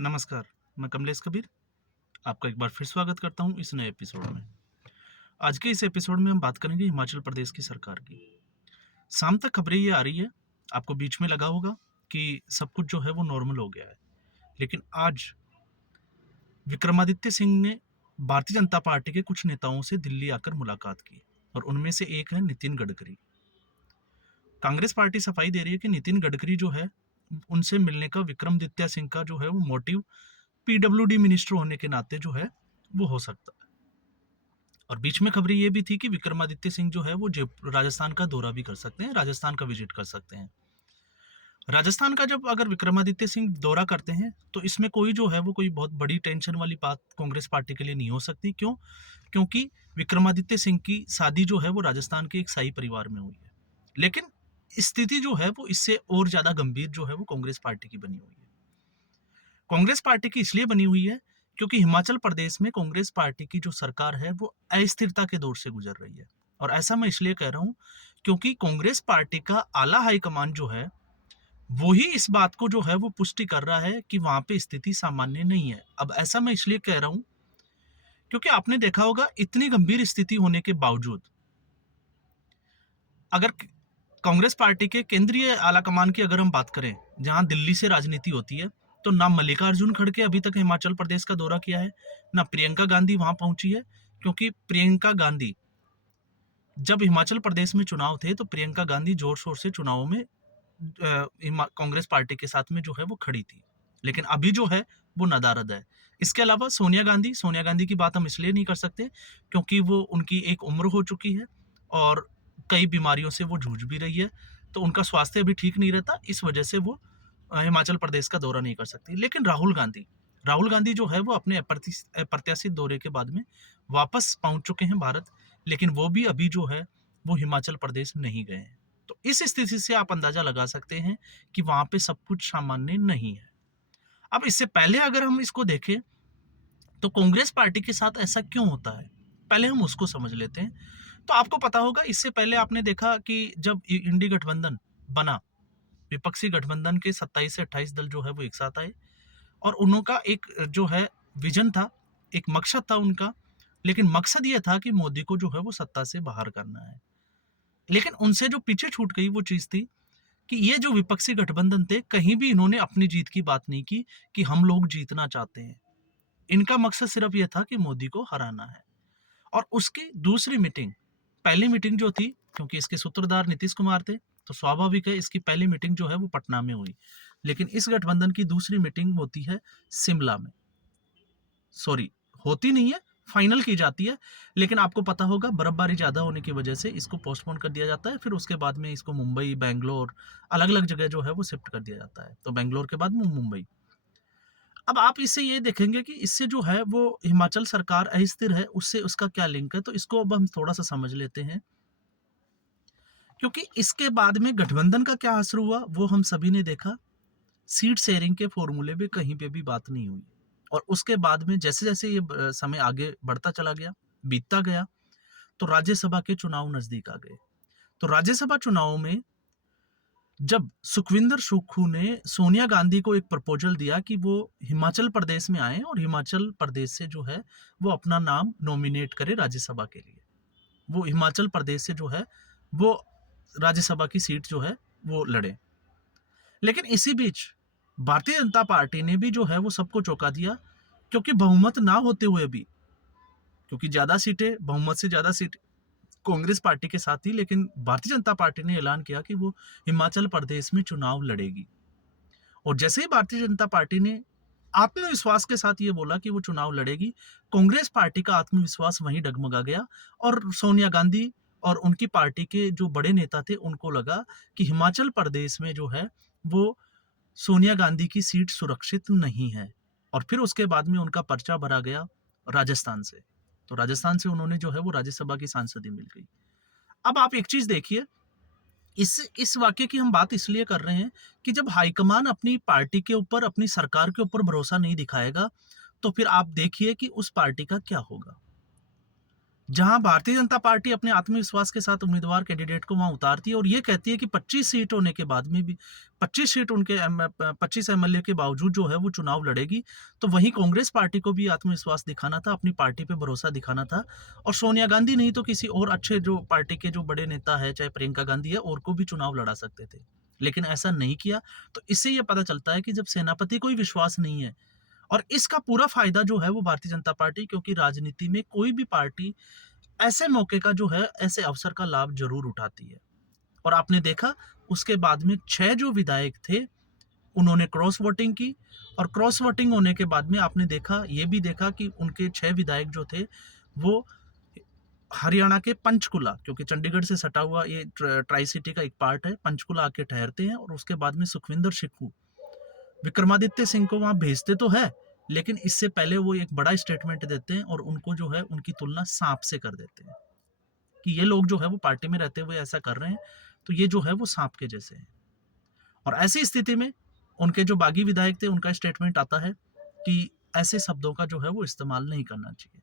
नमस्कार, मैं कमलेश कबीर आपका एक बार फिर स्वागत करता हूं इस नए एपिसोड में। आज के इस एपिसोड में हम बात करेंगे हिमाचल प्रदेश की सरकार की। शाम तक खबरें ये आ रही है, आपको बीच में लगा होगा कि सब कुछ जो है वो नॉर्मल हो गया है। लेकिन आज विक्रमादित्य सिंह ने भारतीय जनता पार्टी के कुछ नेताओं से दिल्ली आकर मुलाकात की और उनमें से एक है नितिन गडकरी। कांग्रेस पार्टी सफाई दे रही है कि नितिन गडकरी जो है उनसे मिलने का विक्रमादित्य सिंह का जो है वो मोटिव पीडब्ल्यूडी मिनिस्टर होने के नाते जो है वो हो सकता है। और बीच में खबरें ये भी थी कि विक्रमादित्य सिंह जो है वो राजस्थान का दौरा भी कर सकते हैं, राजस्थान का विजिट कर सकते हैं। राजस्थान का जब अगर विक्रमादित्य सिंह दौरा करते हैं तो इसमें कोई जो है वो कोई बहुत बड़ी टेंशन वाली बात कांग्रेस पार्टी के लिए नहीं हो सकती। क्यों? क्योंकि विक्रमादित्य सिंह की शादी जो है वो राजस्थान के एक शाही परिवार में हुई है। लेकिन स्थिति जो है वो इससे और ज्यादा गंभीर जो है वो कांग्रेस पार्टी की बनी हुई है। कांग्रेस पार्टी की इसलिए बनी हुई है क्योंकि हिमाचल प्रदेश में कांग्रेस पार्टी की जो सरकार है वो अस्थिरता के दौर से गुजर रही है। और ऐसा मैं इसलिए कह रहा हूं क्योंकि कांग्रेस पार्टी का आला हाईकमान जो है वो ही इस बात को जो है वो पुष्टि कर रहा है कि वहां पे स्थिति सामान्य नहीं है। अब ऐसा मैं इसलिए कह रहा हूं क्योंकि आपने देखा होगा इतनी गंभीर स्थिति होने के बावजूद अगर कांग्रेस पार्टी के केंद्रीय आलाकमान की अगर हम बात करें, जहां दिल्ली से राजनीति होती है, तो ना मल्लिकार्जुन खड़गे अभी तक हिमाचल प्रदेश का दौरा किया है, ना प्रियंका गांधी वहां पहुंची है। क्योंकि प्रियंका गांधी जब हिमाचल प्रदेश में चुनाव थे तो प्रियंका गांधी जोर शोर से चुनावों में कांग्रेस पार्टी के साथ में जो है वो खड़ी थी। लेकिन अभी जो है वो नदारद है। इसके अलावा सोनिया गांधी की बात हम इसलिए नहीं कर सकते क्योंकि वो उनकी एक उम्र हो चुकी है और कई बीमारियों से वो जूझ भी रही है, तो उनका स्वास्थ्य भी ठीक नहीं रहता, इस वजह से वो हिमाचल प्रदेश का दौरा नहीं कर सकती। लेकिन राहुल गांधी जो है वो अपने अप्रत्याशित दौरे के बाद में वापस पहुंच चुके हैं भारत। लेकिन वो भी अभी जो है वो हिमाचल प्रदेश नहीं गए हैं। तो इस स्थिति से आप अंदाजा लगा सकते हैं कि वहां पे सब कुछ सामान्य नहीं है। अब इससे पहले अगर हम इसको देखें तो कांग्रेस पार्टी के साथ ऐसा क्यों होता है, पहले हम उसको समझ लेते हैं। तो आपको पता होगा इससे पहले आपने देखा कि जब इंडी गठबंधन बना, विपक्षी गठबंधन के 27 से 28 दल जो है वो एक साथ आए और उनका एक जो है विजन था, एक मकसद था उनका। लेकिन मकसद यह था कि मोदी को जो है वो सत्ता से बाहर करना है। लेकिन उनसे जो पीछे छूट गई वो चीज थी कि ये जो विपक्षी गठबंधन थे, कहीं भी इन्होंने अपनी जीत की बात नहीं की कि हम लोग जीतना चाहते हैं। इनका मकसद सिर्फ यह था कि मोदी को हराना है। और उसकी दूसरी मीटिंग, पहली मीटिंग जो थी, क्योंकि इसके सूत्रधार नीतीश कुमार थे, तो स्वाभाविक है इसकी पहली मीटिंग जो है वो पटना में हुई। लेकिन इस गठबंधन की दूसरी मीटिंग होती है शिमला में। सॉरी, होती नहीं है, फाइनल की जाती है। लेकिन आपको पता होगा बर्फबारी ज्यादा होने की वजह से इसको पोस्टपोन कर दिया जाता है। फिर उसके बाद में इसको मुंबई, बैंगलोर, अलग अलग जगह जो है वो शिफ्ट कर दिया जाता है। तो बैंगलोर के बाद में मुंबई। अब आप इससे ये देखेंगे कि इससे जो है वो हिमाचल सरकार अस्थिर है, उससे उसका क्या लिंक है। तो इसको अब हम थोड़ा सा समझ लेते हैं। क्योंकि इसके बाद में गठबंधन का क्या असर हुआ वो हम सभी ने देखा। सीट शेयरिंग के फॉर्मूले पे कहीं पे भी बात नहीं हुई। और उसके बाद में जैसे जैसे ये समय आगे बढ़ता चला गया, बीतता गया, तो राज्यसभा के चुनाव नजदीक आ गए। तो राज्यसभा चुनाव में जब सुखविंदर सुक्खू ने सोनिया गांधी को एक प्रपोजल दिया कि वो हिमाचल प्रदेश में आए और हिमाचल प्रदेश से जो है वो अपना नाम नॉमिनेट करे राज्यसभा के लिए, वो हिमाचल प्रदेश से जो है वो राज्यसभा की सीट जो है वो लड़े। लेकिन इसी बीच भारतीय जनता पार्टी ने भी जो है वो सबको चौंका दिया। क्योंकि बहुमत ना होते हुए भी, क्योंकि ज्यादा सीटें, बहुमत से ज्यादा सीट कांग्रेस पार्टी के साथ थी, लेकिन भारतीय जनता पार्टी ने ऐलान किया कि वो हिमाचल प्रदेश में चुनाव लड़ेगी। और जैसे ही भारतीय जनता पार्टी ने आत्मविश्वास के साथ ये बोला कि वो चुनाव लड़ेगी, कांग्रेस पार्टी का आत्मविश्वास वहीं डगमगा गया। और सोनिया गांधी और उनकी पार्टी के जो बड़े नेता थे उनको लगा कि हिमाचल प्रदेश में जो है वो सोनिया गांधी की सीट सुरक्षित नहीं है। और फिर उसके बाद में उनका पर्चा भरा गया राजस्थान से। तो राजस्थान से उन्होंने जो है वो राज्यसभा की सांसदी मिल गई। अब आप एक चीज देखिए, इस वाक्य की हम बात इसलिए कर रहे हैं कि जब हाईकमान अपनी पार्टी के ऊपर, अपनी सरकार के ऊपर भरोसा नहीं दिखाएगा, तो फिर आप देखिए कि उस पार्टी का क्या होगा। जहां भारतीय जनता पार्टी अपने आत्मविश्वास के साथ उम्मीदवार कैंडिडेट को वहां उतारती है और ये कहती है कि 25 सीट होने के बाद में भी 25 सीट उनके 25 एमएलए के बावजूद जो है वो चुनाव लड़ेगी, तो वहीं कांग्रेस पार्टी को भी आत्मविश्वास दिखाना था, अपनी पार्टी पे भरोसा दिखाना था और सोनिया गांधी नहीं तो किसी और अच्छे जो पार्टी के जो बड़े नेता है, चाहे प्रियंका गांधी है, और को भी चुनाव लड़ा सकते थे, लेकिन ऐसा नहीं किया। तो इससे यह पता चलता है कि जब सेनापति को ही विश्वास नहीं है, और इसका पूरा फायदा जो है वो भारतीय जनता पार्टी, क्योंकि राजनीति में कोई भी पार्टी ऐसे मौके का जो है, ऐसे अवसर का लाभ जरूर उठाती है। और आपने देखा उसके बाद में 6 जो विधायक थे उन्होंने क्रॉस वोटिंग की, और क्रॉस वोटिंग होने के बाद में आपने देखा, ये भी देखा कि उनके 6 विधायक जो थे वो हरियाणा के पंचकुला, क्योंकि चंडीगढ़ से सटा हुआ ये ट्राई सिटी का एक पार्ट है, पंचकुला आके ठहरते हैं, और उसके बाद में सुखविंदर सिक्खू विक्रमादित्य सिंह को वहां भेजते तो है, लेकिन इससे पहले वो एक बड़ा स्टेटमेंट देते हैं और उनको जो है उनकी तुलना सांप से कर देते हैं कि ये लोग जो है वो पार्टी में रहते हुए ऐसा कर रहे हैं, तो ये जो है वो सांप के जैसे हैं। और ऐसी स्थिति में उनके जो बागी विधायक थे उनका स्टेटमेंट आता है कि ऐसे शब्दों का जो है वो इस्तेमाल नहीं करना चाहिए।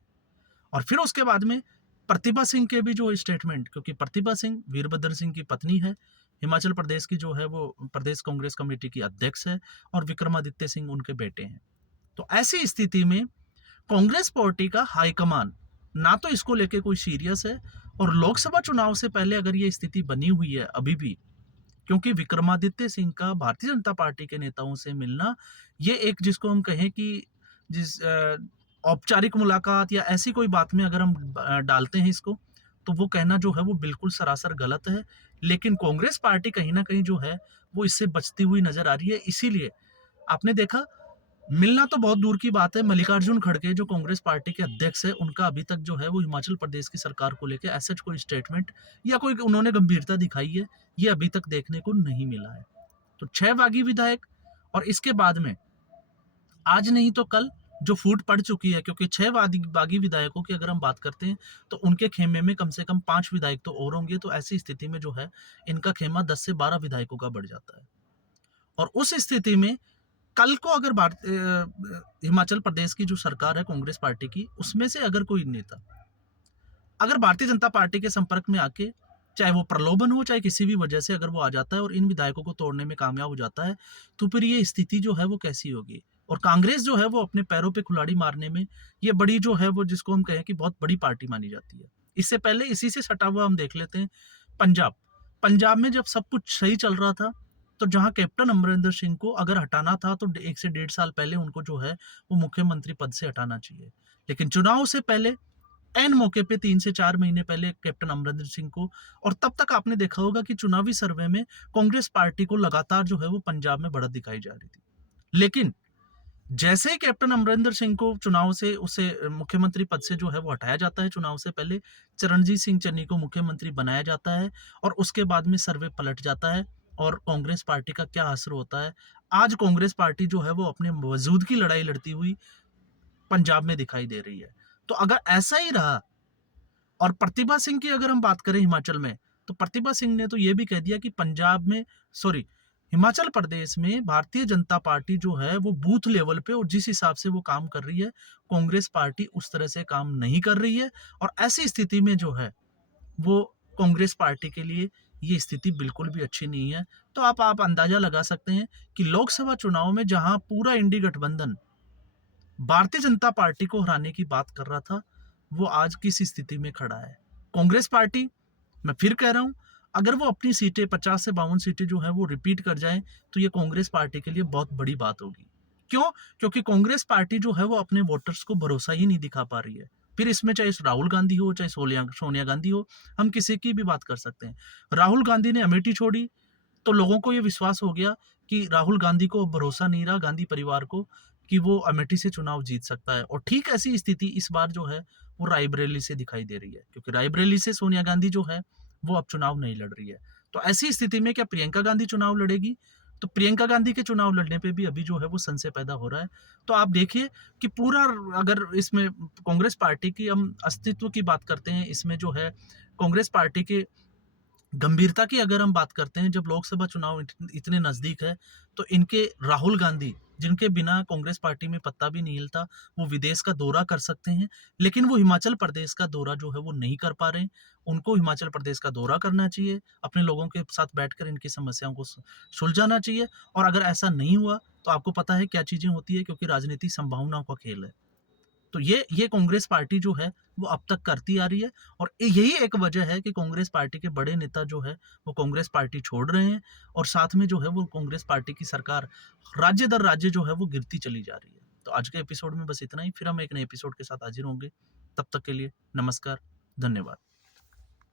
और फिर उसके बाद में प्रतिभा सिंह के भी जो स्टेटमेंट, क्योंकि प्रतिभा सिंह वीरभद्र सिंह की पत्नी है, हिमाचल प्रदेश की जो है वो प्रदेश कांग्रेस कमेटी की अध्यक्ष है, और विक्रमादित्य सिंह उनके बेटे हैं। तो ऐसी स्थिति में कांग्रेस पार्टी का हाईकमान ना तो इसको लेके कोई सीरियस है, और लोकसभा चुनाव से पहले अगर ये स्थिति बनी हुई है अभी भी, क्योंकि विक्रमादित्य सिंह का भारतीय जनता पार्टी के नेताओं से मिलना, ये एक जिसको हम कहें कि जिस औपचारिक मुलाकात या ऐसी कोई बात में अगर हम डालते हैं इसको, तो वो कहना जो है वो बिल्कुल सरासर गलत है। लेकिन कांग्रेस पार्टी कहीं ना कहीं जो है वो इससे बचती हुई नजर आ रही है। इसीलिए आपने देखा, मिलना तो बहुत दूर की बात है, मल्लिकार्जुन खड़गे जो कांग्रेस पार्टी के अध्यक्ष है, उनका अभी तक जो है वो हिमाचल प्रदेश की सरकार को लेकर ऐसा कोई स्टेटमेंट या कोई उन्होंने गंभीरता दिखाई है, ये अभी तक देखने को नहीं मिला है। तो 6 बागी विधायक, और इसके बाद में आज नहीं तो कल जो फूट पड़ चुकी है, क्योंकि 6 बागी विधायकों की अगर हम बात करते हैं तो उनके खेमे में कम से कम 5 विधायक तो और होंगे, तो ऐसी स्थिति में जो है इनका खेमा 10 से 12 विधायकों का बढ़ जाता है। और उस स्थिति में कल को अगर हिमाचल प्रदेश की जो सरकार है कांग्रेस पार्टी की, उसमें से अगर कोई नेता अगर भारतीय जनता पार्टी के संपर्क में आके, चाहे वो प्रलोभन हो चाहे किसी भी वजह से अगर वो आ जाता है और इन विधायकों को तोड़ने में कामयाब हो जाता है, तो फिर ये स्थिति जो है वो कैसी होगी। और कांग्रेस जो है वो अपने पैरों पे कुल्हाड़ी मारने में, ये बड़ी जो है वो जिसको हम कहें कि बहुत बड़ी पार्टी मानी जाती है। इससे पहले इसी से सटा हुआ हम देख लेते हैं पंजाब। पंजाब में जब सब कुछ सही चल रहा था, तो जहां कैप्टन अमरिंदर सिंह को अगर हटाना था तो 1 से 1.5 साल पहले उनको जो है वो मुख्यमंत्री पद से हटाना चाहिए। लेकिन चुनाव से पहले एन मौके पे 3 से 4 महीने पहले कैप्टन अमरिंदर सिंह को, और तब तक आपने देखा होगा कि चुनावी सर्वे में कांग्रेस पार्टी को लगातार जो है वो पंजाब में बढ़त दिखाई जा रही थी। लेकिन जैसे ही कैप्टन अमरिंदर सिंह को चुनाव से, उसे मुख्यमंत्री पद से जो है वो हटाया जाता है, चुनाव से पहले चरणजीत सिंह चन्नी को मुख्यमंत्री बनाया जाता है, और उसके बाद में सर्वे पलट जाता है, और कांग्रेस पार्टी का क्या असर होता है। आज कांग्रेस पार्टी जो है वो अपने वजूद की लड़ाई लड़ती हुई पंजाब में दिखाई दे रही है। तो अगर ऐसा ही रहा, और प्रतिभा सिंह की अगर हम बात करें हिमाचल में, तो प्रतिभा सिंह ने तो ये भी कह दिया कि पंजाब में, सॉरी, हिमाचल प्रदेश में भारतीय जनता पार्टी जो है वो बूथ लेवल पे और जिस हिसाब से वो काम कर रही है, कांग्रेस पार्टी उस तरह से काम नहीं कर रही है। और ऐसी स्थिति में जो है वो कांग्रेस पार्टी के लिए ये स्थिति बिल्कुल भी अच्छी नहीं है। तो आप अंदाजा लगा सकते हैं कि लोकसभा चुनाव में जहां पूरा इंडी गठबंधन भारतीय जनता पार्टी को हराने की बात कर रहा था, वो आज किस स्थिति में खड़ा है। कांग्रेस पार्टी, मैं फिर कह रहा हूं, अगर वो अपनी सीटें 50 से 52 सीटें जो है वो रिपीट कर जाए, तो ये कांग्रेस पार्टी के लिए बहुत बड़ी बात होगी। क्यों? क्योंकि कांग्रेस पार्टी जो है वो अपने वोटर्स को भरोसा ही नहीं दिखा पा रही है। फिर इसमें चाहे राहुल गांधी हो चाहे सोनिया गांधी हो, हम किसी की भी बात कर सकते हैं। राहुल गांधी ने अमेठी छोड़ी, तो लोगों को ये विश्वास हो गया कि राहुल गांधी को भरोसा नहीं रहा, गांधी परिवार को, कि वो अमेठी से चुनाव जीत सकता है। और ठीक ऐसी स्थिति इस बार जो है वो रायबरेली से दिखाई दे रही है, क्योंकि रायबरेली से सोनिया गांधी जो है वो अब चुनाव नहीं लड़ रही है। तो ऐसी स्थिति में क्या प्रियंका गांधी चुनाव लड़ेगी? तो प्रियंका गांधी के चुनाव लड़ने पे भी अभी जो है वो संशय पैदा हो रहा है। तो आप देखिए कि पूरा, अगर इसमें कांग्रेस पार्टी की हम अस्तित्व की बात करते हैं, इसमें जो है कांग्रेस पार्टी के गंभीरता की अगर हम बात करते हैं, जब लोकसभा चुनाव इतने नज़दीक है, तो इनके राहुल गांधी, जिनके बिना कांग्रेस पार्टी में पत्ता भी नहीं हिलता, वो विदेश का दौरा कर सकते हैं, लेकिन वो हिमाचल प्रदेश का दौरा जो है वो नहीं कर पा रहे हैं। उनको हिमाचल प्रदेश का दौरा करना चाहिए, अपने लोगों के साथ बैठकर इनकी समस्याओं को सुलझाना चाहिए। और अगर ऐसा नहीं हुआ, तो आपको पता है क्या चीज़ें होती है, क्योंकि राजनीति संभावनाओं का खेल है। तो ये कांग्रेस पार्टी जो है वो अब तक करती आ रही है, और यही एक वजह है कि कांग्रेस पार्टी के बड़े नेता जो है वो कांग्रेस पार्टी छोड़ रहे हैं, और साथ में जो है वो कांग्रेस पार्टी की सरकार राज्य दर राज्य जो है वो गिरती चली जा रही है। तो आज के एपिसोड में बस इतना ही, फिर हम एक नए एपिसोड के साथ हाजिर होंगे। तब तक के लिए नमस्कार, धन्यवाद।